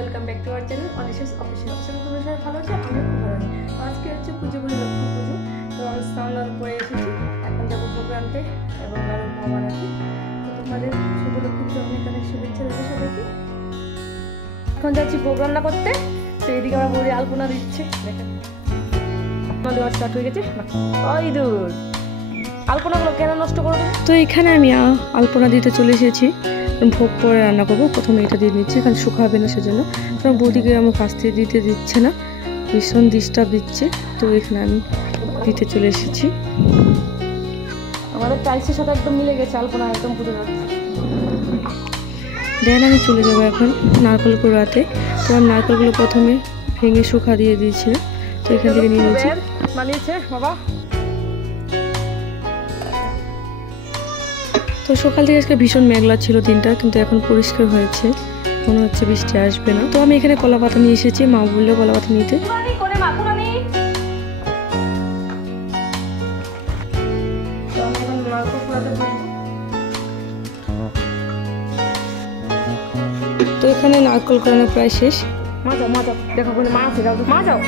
Welcome back to our channel Anishesh official. আসলে তোমরা সবাই ভালো আছো, আমিও খুব ভালো আছি। আজকে হচ্ছে পুজো করি, লক্ষ্মী পুজো। তো আমি স্নান করে এসেছি, এখন যাবো ভোগ আনতে এবং আরও মা বানাতে। তো তোমাদের শুভ লক্ষ্মী পুজো অনেক অনেক শুভেচ্ছা রয়েছে সবাইকে। এখন যাচ্ছি ভোগ রান্না করতে। তো এইদিকে আমার বড়ি আলপনা দিচ্ছে, দেখেন দেওয়া স্টার্ট হয়ে গেছে। ওই দূর আলপনাগুলো কেন নষ্ট করো? তো এখানে আমি আলপনা দিতে চলে এসেছি। ভোগ পরে রান্না করবো, প্রথমে এটা দিয়ে নিচ্ছি কারণ শুকাবে না সেজন্য। কারণ বৌদিকে আমার ফার্স্ট দিয়ে দিতে দিচ্ছে না, ভীষণ ডিস্টার্ব দিচ্ছে। তো এখানে আমি দিতে চলে এসেছি। আমাদের টাইলসের সাথে একদম মিলে গেছে, আলপনা একদম পুজো যাচ্ছে। দেন আমি চলে যাবো এখন নারকেল কুড়াতে। তো আমি নারকেলগুলো প্রথমে ভেঙে শুকা দিয়ে দিয়েছিলাম, তো এখান থেকে নিয়ে নিয়েছি। বানিয়েছে বাবা। তো সকাল থেকে আজকে ভীষণ মেঘলা ছিল দিনটা, কিন্তু এখন পরিষ্কার হয়েছে, মনে হচ্ছে বৃষ্টি আসবে না। তো আমি এখানে কলা পাতা নিয়ে এসেছি, মা বললো কলা পাতা নিতে। তো এখানে নারকেল কোড়ানো প্রায় শেষ। মা যাও দেখো বলে মা আছে, যাও মা যাও।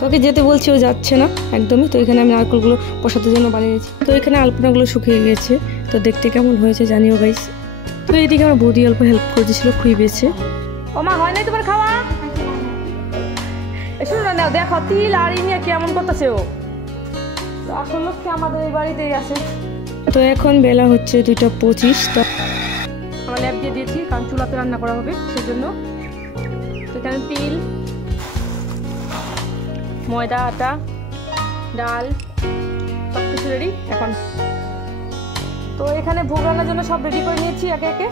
তোকে যেতে বলছি, ও যাচ্ছে না একদমই। তো এখানে আমি নারকেলগুলো প্রসাদের জন্য বানিয়েছি। তো এখানে আলপনাগুলো শুকিয়ে গেছে, তো দেখতে কেমন হয়েছে জানিও গাইস। তো এইদিকে আমার বৌদি অল্প হেল্প করে দিয়েছিল খুই বেছে। ও মা হয় নাই তোমার খাওয়া? শুনো না, দেখো তিল আর ইনিয়া কেমন করতেছে ও। আসল লক্ষ্মী আমাদের এই বাড়িতেই আছে। তো এখন বেলা হচ্ছে 2:25। আমরা ল্যাপ দিয়ে দিয়েছি কারণ চুলাতে রান্না করা হবে সেজন্য। তো এখানে তিল, ময়দা, আটা, ডাল সব কিছু রেডি এখন। তো এখানে ভোগ রান্নার জন্য সব রেডি করে নিয়েছি একে একে।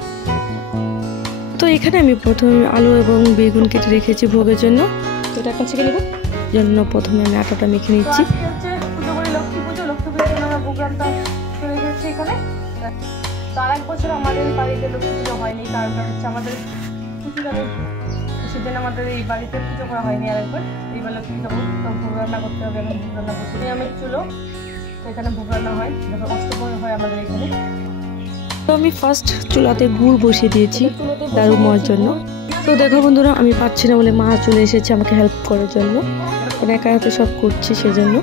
তো এখানে আমি প্রথমে আলু এবং বেগুন কেটে রেখেছি ভোগের জন্য। তো এটা এখন ছেঁকে নেব জন্য প্রথমে আমি আটাটা মেখে নিচ্ছি। পুজো করি লক্ষ্মী পুজো, লক্ষ্মী পুজোর জন্য আমরা ভোগ রান্না করে রেখেছি এখানে। তার এক বছর আমাদের বাড়িতে লক্ষ্মী পুজো হয়নি, কারণটা হচ্ছে আমাদের পুজোটাকে সেজন্য আমাদের এই বাড়িতে পুজো করা হয়নি। আরেকবার এইবার লক্ষ্মী পুজো তো ভোগ রান্না করতে হবে। এখন ভোগ রান্না করতে আমি চুলো, তো এখানে ভোগ রান্না হয়, যখন অষ্টপ্রহর হয় আমাদের এখানে। তো আমি ফার্স্ট চুলাতে গুড় বসিয়ে দিয়েছি দারু মার জন্য। তো দেখো বন্ধুরা, আমি পাচ্ছি না বলে মা চলে এসেছে আমাকে হেল্প করার জন্য। মানে একা হাতে সব করছি সেজন্য।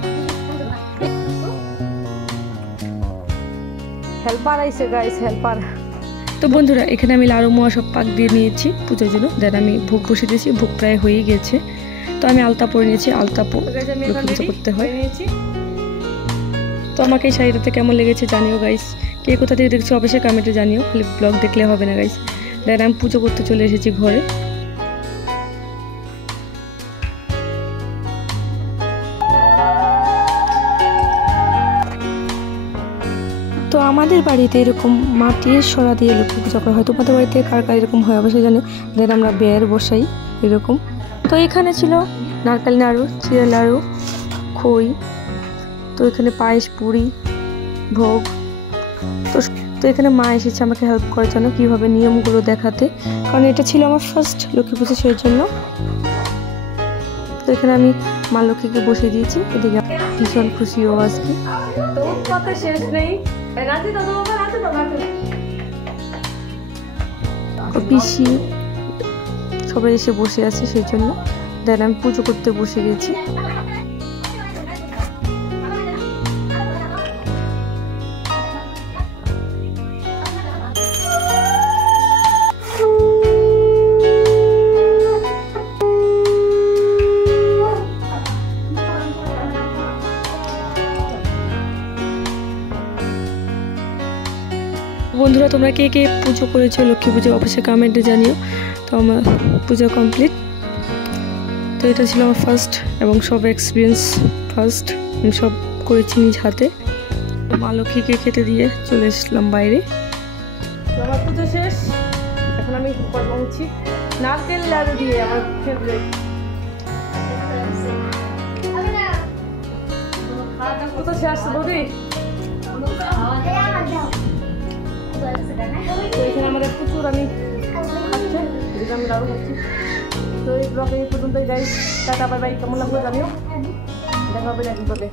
হেল্পার আইসে গাইস, হেল্পার। তো বন্ধুরা এখানে আমি লাড়ু মোয়া সব পাক দিয়ে নিয়েছি পুজোর জন্য। দেন আমি ভোগ বসে দিয়েছি, ভোগ প্রায় হয়ে গেছে। তো আমি আলতা পরে নিয়েছি, আলতা পুজো করতে হয়। তো আমাকে এই শাড়িটাতে কেমন লেগেছে জানিও গাইস। কে কোথা থেকে দেখছো অবশ্যই কমেন্টে জানিও, খালি ব্লগ দেখলে হবে না গাইস। দেন আমি পুজো করতে চলে এসেছি ঘরে। তো আমাদের বাড়িতে এরকম মাটির সরা দিয়ে লক্ষ্মী পুজো করা হয়। তোমাদের বাড়িতে কার কার এরকম হয় অবশ্যই জানো। দেন আমরা বের বসাই এরকম। তো এখানে ছিল নারকেল নাড়ু, চিড়া নাড়ু, খই। তো এখানে পায়েস, পুরি, ভোগ। তো এখানে মা এসেছে আমাকে হেল্প করার জন্য কীভাবে নিয়মগুলো দেখাতে, কারণ এটা ছিল আমার ফার্স্ট লক্ষ্মী পুজো সেই জন্য। তো এখানে আমি মা লক্ষ্মীকে বসিয়ে দিয়েছি। এদিকে ভীষণ খুশি ও আজকে। তো কথা শেষ নেই, পিসি সবাই এসে বসে আছে সেই জন্য। দেন আমি পুজো করতে বসে গেছি। বন্ধুরা তোমরা কে কে পুজো করেছো লক্ষ্মী পুজো অবশ্যই কমেন্টে জানিও। তো আমার পুজো কমপ্লিট। তো এটা ছিল আমার ফার্স্ট এবং সব এক্সপিরিয়েন্স ফার্স্ট। আমি সব করেছি নিজ হাতে। মা লক্ষ্মীকে খেতে দিয়ে চলে এসলাম বাইরে। তো আমার পুজো শেষ, এখন আমি বানাচ্ছি নারকেল লাড়ু দিয়ে, আমার ফেভারিট। কোথা থেকে আসছে বৌদি? তো এখানে আমাদের প্রচুর আমি খাচ্ছে, আমি লাড়ু খাচ্ছি। তো এই ব্লগে এই পর্যন্তই গাইস, টাটা বাই বাই। কেমন লাগলো জানিও, দেখা হবে নেক্সট ব্লগে।